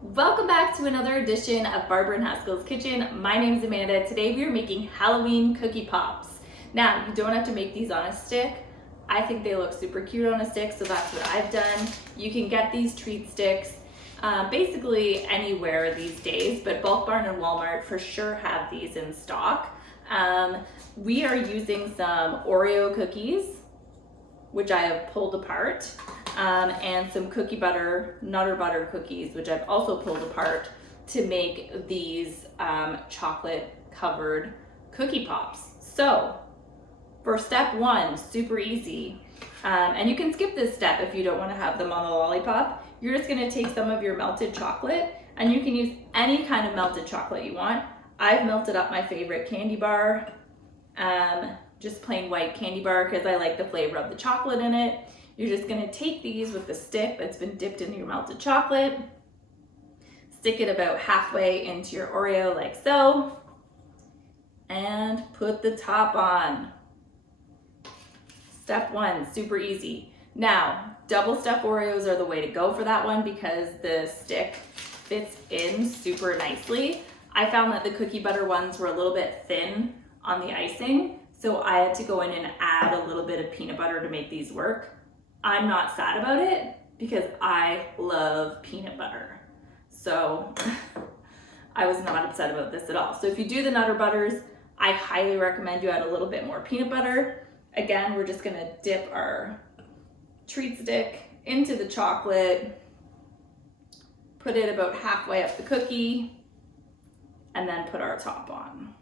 Welcome back to another edition of Barber and Haskill's Kitchen. My name is Amanda. Today we are making Halloween cookie pops. Now, you don't have to make these on a stick. I think they look super cute on a stick, so that's what I've done. You can get these treat sticks basically anywhere these days, but Bulk Barn and Walmart for sure have these in stock. We are using some Oreo cookies, which I have pulled apart. And some cookie butter, Nutter Butter cookies, which I've also pulled apart to make these chocolate covered cookie pops. So for step one, super easy. And you can skip this step if you don't want to have them on the lollipop. You're just going to take some of your melted chocolate, and you can use any kind of melted chocolate you want. I've melted up my favorite candy bar, just plain white candy bar, because I like the flavor of the chocolate in it. You're just gonna take these with the stick that's been dipped into your melted chocolate, stick it about halfway into your Oreo like so, and put the top on. Step one, super easy. Now, double stuff Oreos are the way to go for that one because the stick fits in super nicely. I found that the cookie butter ones were a little bit thin on the icing, so I had to go in and add a little bit of peanut butter to make these work. I'm not sad about it because I love peanut butter. So I was not upset about this at all. So if you do the Nutter Butters, I highly recommend you add a little bit more peanut butter. Again, we're just gonna dip our treat stick into the chocolate, put it about halfway up the cookie, and then put our top on.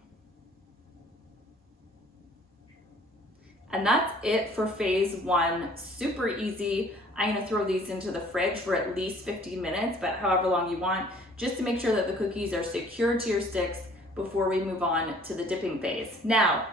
And that's it for phase one, super easy. I'm gonna throw these into the fridge for at least 15 minutes, but however long you want, just to make sure that the cookies are secure to your sticks before we move on to the dipping phase. Now,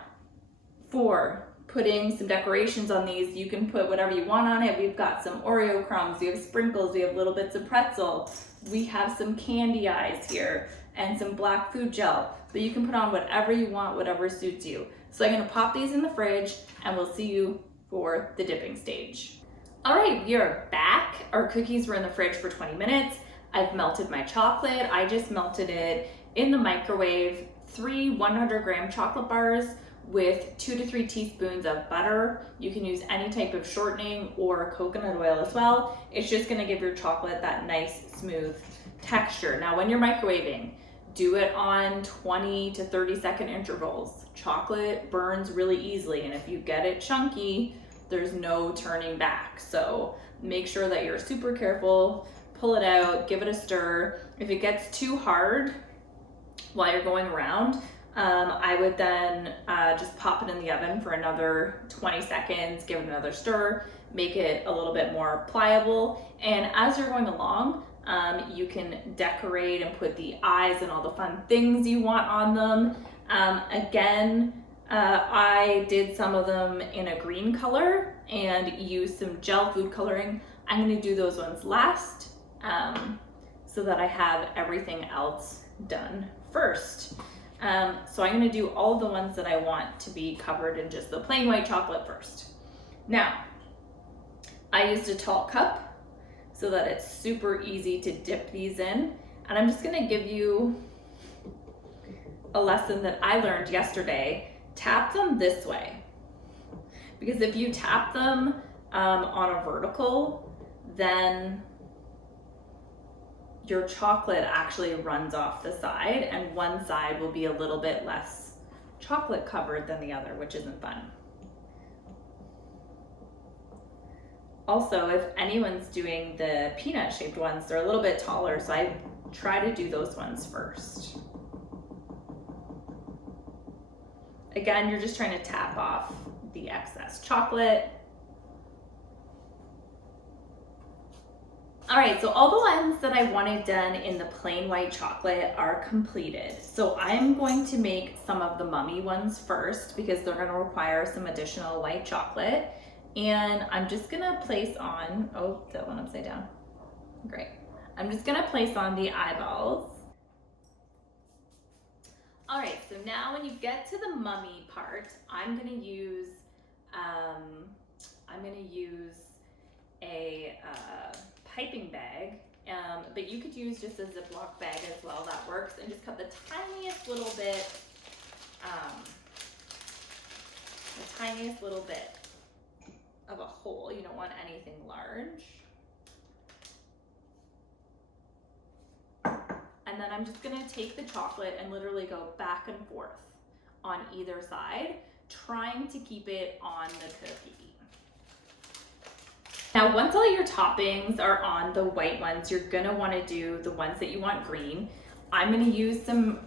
for putting some decorations on these, you can put whatever you want on it. We've got some Oreo crumbs, we have sprinkles, we have little bits of pretzel, we have some candy eyes here, and some black food gel. But you can put on whatever you want, whatever suits you. So I'm gonna pop these in the fridge and we'll see you for the dipping stage. All right, we are back. Our cookies were in the fridge for 20 minutes. I've melted my chocolate. I just melted it in the microwave, 3 100-gram chocolate bars with 2 to 3 teaspoons of butter. You can use any type of shortening or coconut oil as well. It's just gonna give your chocolate that nice, smooth texture. Now, when you're microwaving, do it on 20 to 30-second intervals. Chocolate burns really easily, and if you get it chunky, there's no turning back. So make sure that you're super careful, pull it out, give it a stir. If it gets too hard while you're going around, I would then just pop it in the oven for another 20 seconds, give it another stir, make it a little bit more pliable. And as you're going along, you can decorate and put the eyes and all the fun things you want on them. I did some of them in a green color and used some gel food coloring. I'm gonna do those ones last so that I have everything else done first. So I'm gonna do all the ones that I want to be covered in just the plain white chocolate first. Now, I used a tall cup so that it's super easy to dip these in. And I'm just gonna give you a lesson that I learned yesterday. Tap them this way. Because if you tap them on a vertical, then your chocolate actually runs off the side, and one side will be a little bit less chocolate covered than the other, which isn't fun. Also, if anyone's doing the peanut shaped ones, they're a little bit taller, so I try to do those ones first. Again, you're just trying to tap off the excess chocolate. All right, so all the ones that I wanted done in the plain white chocolate are completed. So I'm going to make some of the mummy ones first because they're gonna require some additional white chocolate. And I'm just gonna place on, oh, that one upside down. Great. I'm just gonna place on the eyeballs. All right, so now when you get to the mummy part, I'm gonna use a piping bag But you could use just a Ziploc bag as well, that works, and just cut the tiniest little bit of a hole. You don't want anything large. And then I'm just gonna take the chocolate and literally go back and forth on either side, trying to keep it on the cookie. Now, once all your toppings are on the white ones, you're gonna wanna do the ones that you want green. I'm gonna use some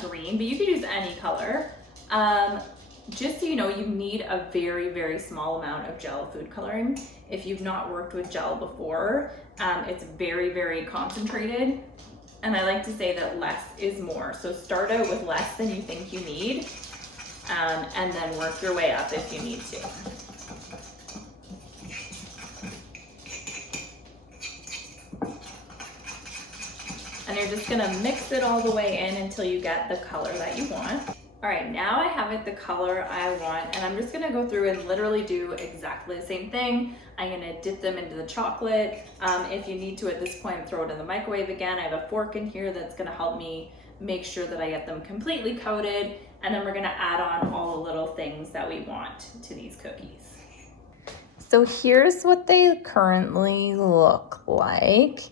green, but you could use any color. Just so you know, you need a very, very small amount of gel food coloring. If you've not worked with gel before, it's very, very concentrated. And I like to say that less is more. So start out with less than you think you need, and then work your way up if you need to. And you're just gonna mix it all the way in until you get the color that you want. All right, now I have it the color I want, and I'm just gonna go through and literally do exactly the same thing. I'm gonna dip them into the chocolate. If you need to at this point, throw it in the microwave again. I have a fork in here that's gonna help me make sure that I get them completely coated, and then we're gonna add on all the little things that we want to these cookies. So here's what they currently look like.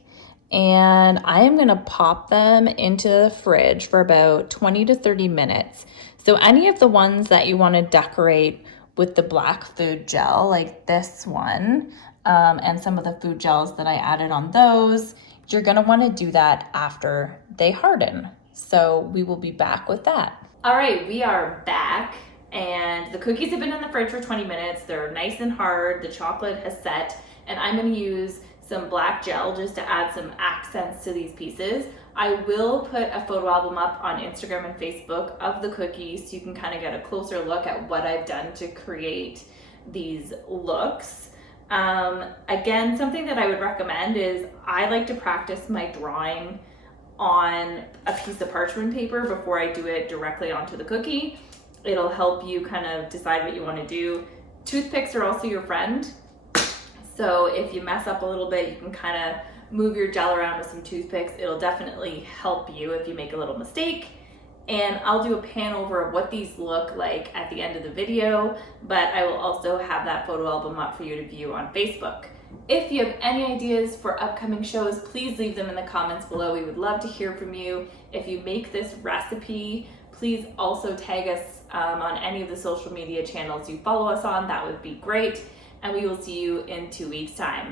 And I am gonna pop them into the fridge for about 20 to 30 minutes. So any of the ones that you wanna decorate with the black food gel, like this one, and some of the food gels that I added on those, you're gonna wanna do that after they harden. So we will be back with that. All right, we are back, and the cookies have been in the fridge for 20 minutes. They're nice and hard, the chocolate has set, and I'm gonna use some black gel just to add some accents to these pieces. I will put a photo album up on Instagram and Facebook of the cookies so you can kind of get a closer look at what I've done to create these looks. Again, something that I would recommend is I like to practice my drawing on a piece of parchment paper before I do it directly onto the cookie. It'll help you kind of decide what you want to do. Toothpicks are also your friend. So if you mess up a little bit, you can kind of move your gel around with some toothpicks. It'll definitely help you if you make a little mistake. And I'll do a pan over of what these look like at the end of the video, but I will also have that photo album up for you to view on Facebook. If you have any ideas for upcoming shows, please leave them in the comments below. We would love to hear from you. If you make this recipe, please also tag us on any of the social media channels you follow us on. That would be great. And we will see you in 2 weeks' time.